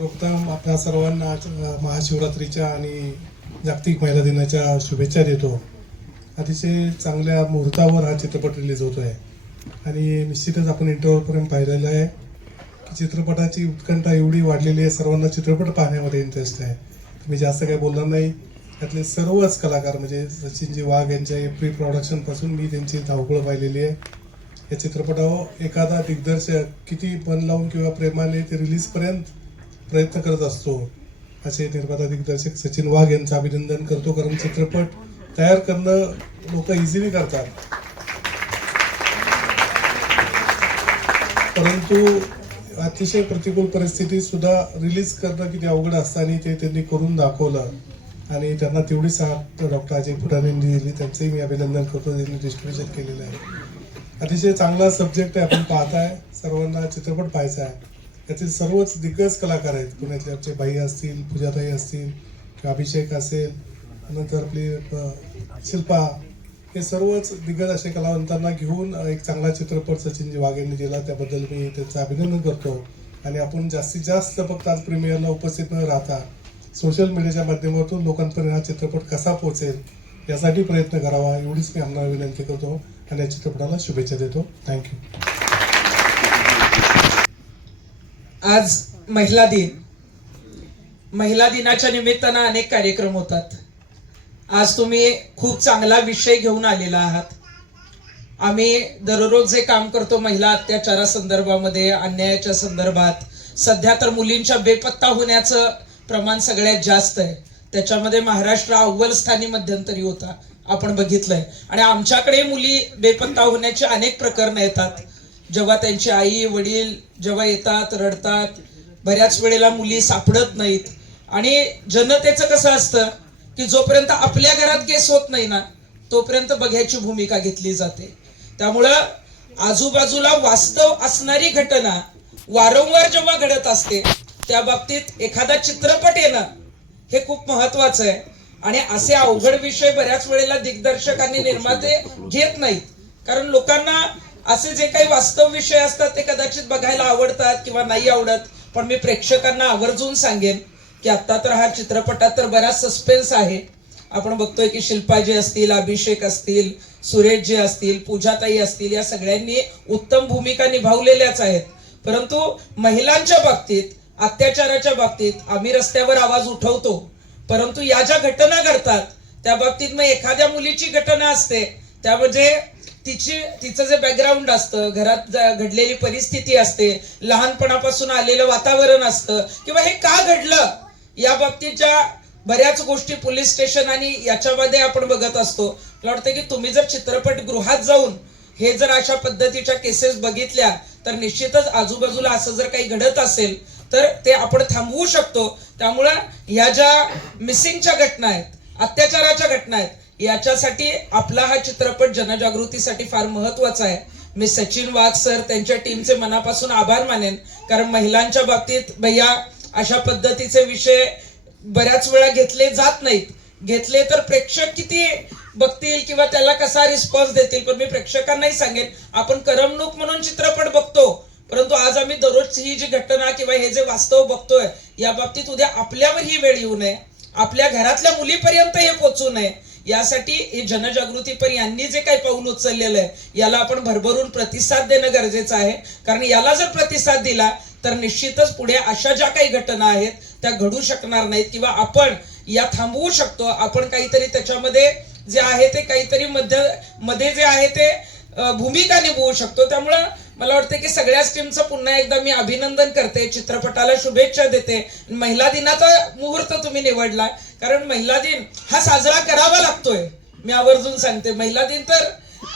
सर्वप्रथम आपल्या सर्वांना आज, महाशिवरात्रीच्या आणि जागतिक महिला दिनाच्या शुभेच्छा देतो. अतिशय चांगल्या मुहूर्तावर हा चित्रपट रिलीज होतो आहे आणि निश्चितच आपण इंटरव्ह्यूपर्यंत पाहिलेलं आहे की चित्रपटाची उत्कंठा एवढी वाढलेली आहे. सर्वांना चित्रपट पाहण्यामध्ये इंटरेस्ट आहे. मी जास्त काही बोलणार नाही. त्यातले सर्वच कलाकार म्हणजे सचिनजी वाघ यांच्या प्री प्रोडक्शनपासून मी त्यांची धावपळ पाहिलेली आहे. या चित्रपटावर एखादा दिग्दर्शक किती मन लावून किंवा प्रेमाने ते रिलीजपर्यंत प्रयत्न करत असतो. असे निर्माता दिग्दर्शक सचिन वाघ यांचं अभिनंदन करतो. कारण चित्रपट तयार करणं लोक इझिली करतात. परंतु अतिशय प्रतिकूल परिस्थितीत सुद्धा रिलीज करणं किती अवघड असतं आणि ते त्यांनी करून दाखवलं. आणि त्यांना तेवढी साथ डॉक्टर अजय पुराणे दिली. त्यांचंही मी अभिनंदन करतो. त्यांनी डिस्ट्रीब्युशन केलेलं आहे. अतिशय चांगला सब्जेक्ट आहे. आपण पाहताय. सर्वांना चित्रपट पाहायचा आहे. त्याचे सर्वच दिग्गज कलाकार आहेत. पुण्यातले आमचे बाई असतील पूजाताई असतील किंवा अभिषेक असेल नंतर आपली शिल्पा हे सर्वच दिग्गज असे कलावंतांना घेऊन एक चांगला चित्रपट सचिनजी वाघेंनी दिला. त्याबद्दल मी त्यांचं अभिनंदन करतो. आणि आपण जास्तीत जास्त फक्त आज प्रीमियरला उपस्थित न राहता सोशल मीडियाच्या माध्यमातून लोकांपर्यंत हा चित्रपट कसा पोहोचेल यासाठी प्रयत्न करावा एवढीच मी आम्हाला विनंती करतो. आणि या चित्रपटाला शुभेच्छा देतो. थँक्यू आज महिला दिन. महिला दिनाच्या निमित्तानं अनेक कार्यक्रम होतात. आज तुम्ही खूप चांगला विषय घेऊन आलेला आहात. आम्ही दररोज जे काम करतो महिला अत्याचारा संदर्भामध्ये अन्यायाच्या संदर्भात. सध्या तर मुलींच्या बेपत्ता होण्याचं प्रमाण सगळ्यात जास्त आहे. त्याच्यामध्ये महाराष्ट्र अव्वल स्थानी मध्यंतरी होता आपण बघितलंय. आणि आमच्याकडे मुली बेपत्ता होण्याची अनेक प्रकरणं येतात. जेव्हा त्यांची आई वडील जेव्हा येतात रडतात बऱ्याच वेळेला मुली सापडत नाहीत. आणि जनतेचं कसं असतं की जोपर्यंत आपल्या घरात केस होत नाही ना तोपर्यंत बघ्याची भूमिका घेतली जाते. त्यामुळं आजूबाजूला वास्तव असणारी घटना वारंवार जेव्हा घडत असते त्या बाबतीत एखादा चित्रपट येणं हे खूप महत्वाचं आहे. आणि असे अवघड विषय बऱ्याच वेळेला दिग्दर्शक आणि निर्माते घेत नाहीत. कारण लोकांना असे जे काही वास्तव विषय असतात ते कदाचित बघायला आवडतात किंवा नाही आवडत. पण मी प्रेक्षकांना आवर्जून सांगेन की आता तर हा चित्रपटात तर बराच सस्पेन्स आहे. आपण बघतोय की शिल्पाजी असतील अभिषेक असतील सुरेश जे असतील पूजाताई असतील या सगळ्यांनी उत्तम भूमिका निभावलेल्याच आहेत. परंतु महिलांच्या बाबतीत अत्याचाराच्या बाबतीत आम्ही रस्त्यावर आवाज उठवतो. परंतु या ज्या घटना घडतात त्या बाबतीत मग एखाद्या मुलीची घटना असते. त्यामध्ये तिची तिचं जे बॅकग्राऊंड असतं घरात घडलेली परिस्थिती असते लहानपणापासून आलेलं वातावरण असतं किंवा हे का घडलं या बाबतीत ज्या बऱ्याच गोष्टी पोलीस स्टेशन आणि याच्यामध्ये आपण बघत असतो. मला वाटतं की तुम्ही जर चित्रपटगृहात जाऊन हे जर अशा पद्धतीच्या केसेस बघितल्या तर निश्चितच आजूबाजूला असं जर काही घडत असेल तर ते आपण थांबवू शकतो. त्यामुळं ह्या ज्या मिसिंगच्या घटना आहेत अत्याचाराच्या घटना आहेत याच्यासाठी आपला हा चित्रपट जनजागृतीसाठी फार महत्त्वाचा आहे. मी सचिन वाघ सर त्यांच्या टीमचे मनापासून आभार मानेन. कारण महिलांच्या बाबतीत भैया अशा पद्धतीचे विषय बऱ्याच वेळा घेतले जात नाहीत. घेतले तर प्रेक्षक किती बघतील किंवा त्याला कसा रिस्पॉन्स देतील पण मी प्रेक्षकांनाही सांगेन आपण करमणूक म्हणून चित्रपट बघतो. परंतु आज आम्ही दररोज ही जी घटना किंवा हे जे वास्तव बघतोय या बाबतीत उद्या आपल्यावर ही वेळ येऊ नये. आपल्या घरातल्या मुलीपर्यंत हे पोचू नये. यासाठी हे जनजागृतीपर यांनी जे काही पाऊल उचललेलं आहे याला आपण भरभरून प्रतिसाद देणं गरजेचं आहे. कारण याला जर प्रतिसाद दिला तर निश्चितच पुढे अशा ज्या काही घटना आहेत त्या घडू शकणार नाहीत किंवा आपण या थांबवू शकतो. आपण काहीतरी त्याच्यामध्ये जे आहे ते काहीतरी मध्यमध्ये जे आहे ते भूमिका निभवू शकतो. त्यामुळं मला वाटतं की सगळ्याच टीमचं पुन्हा एकदा मी अभिनंदन करते. चित्रपटाला शुभेच्छा देते. महिला दिनाचा मुहूर्त तुम्ही निवडला कारण महिला दिन हा साजरा करावा लागतोय. मी आवर्जून सांगते महिला दिन तर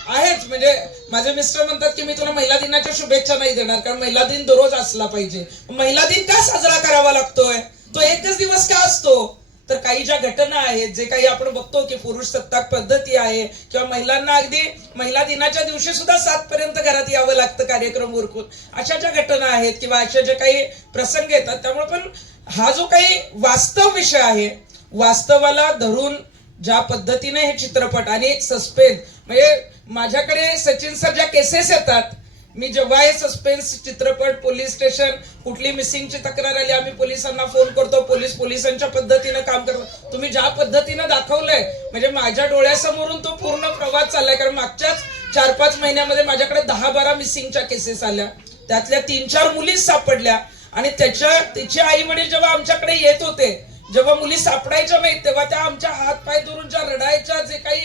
आहेच. म्हणजे माझे मिस्टर म्हणतात की मी तुला महिला दिनाच्या शुभेच्छा नाही देणार कारण महिला दिन दररोज असला पाहिजे. महिला दिन का साजरा करावा लागतोय? तो एकच दिवस का असतो? तर काही ज्या घटना आहेत जे काही आपण बघतो की पुरुष सत्ताक पद्धती आहे किंवा महिलांना अगदी महिला दिनाच्या दिवशी सुद्धा सात पर्यंत घरात यावं लागतं कार्यक्रम उरकून. अशा ज्या घटना आहेत किंवा अशा जे काही प्रसंग येतात त्यामुळे पण हा जो काही वास्तव विषय आहे वास्तवाला धरून ज्या पद्धतीने हे चित्रपट आणि सस्पेन्स म्हणजे माझ्याकडे सचिन सर ज्या केसेस येतात मी जेव्हा हे सस्पेन्स चित्रपट पोलीस स्टेशन कुठली मिसिंगची तक्रार आली आम्ही पोलिसांना फोन करतो पोलीस पोलिसांच्या पद्धतीनं काम करतो. तुम्ही ज्या पद्धतीनं दाखवलंय म्हणजे माझ्या डोळ्यासमोरून तो पूर्ण प्रवास चाललाय कारण मागच्याच चार पाच महिन्यामध्ये माझ्याकडे दहा बारा मिसिंगच्या केसेस आल्या. त्यातल्या तीन चार मुलीच सापडल्या. आणि त्याच्या तिचे आई वडील जेव्हा आमच्याकडे येत होते जेव्हा मुली सापडायच्या नाहीत तेव्हा त्या आमच्या हात पाय धरून ज्या रडायच्या जे काही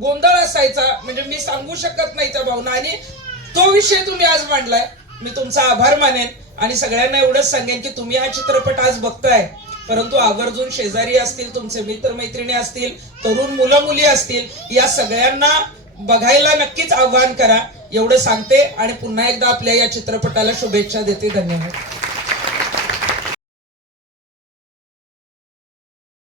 गोंधळ असायचा म्हणजे मी सांगू शकत नाही त्या भावना. आणि तो विषय तुम्ही आज मांडलाय. मी तुमचा आभार मानेन आणि सगळ्यांना एवढंच सांगेन की तुम्ही हा चित्रपट आज बघताय. परंतु आवर्जून शेजारी असतील तुमचे मित्र मैत्रिणी असतील तरुण मुलं मुली असतील या सगळ्यांना बघायला नक्कीच आव्हान करा. एवढं सांगते आणि पुन्हा एकदा आपल्या या चित्रपटाला शुभेच्छा देते. धन्यवाद.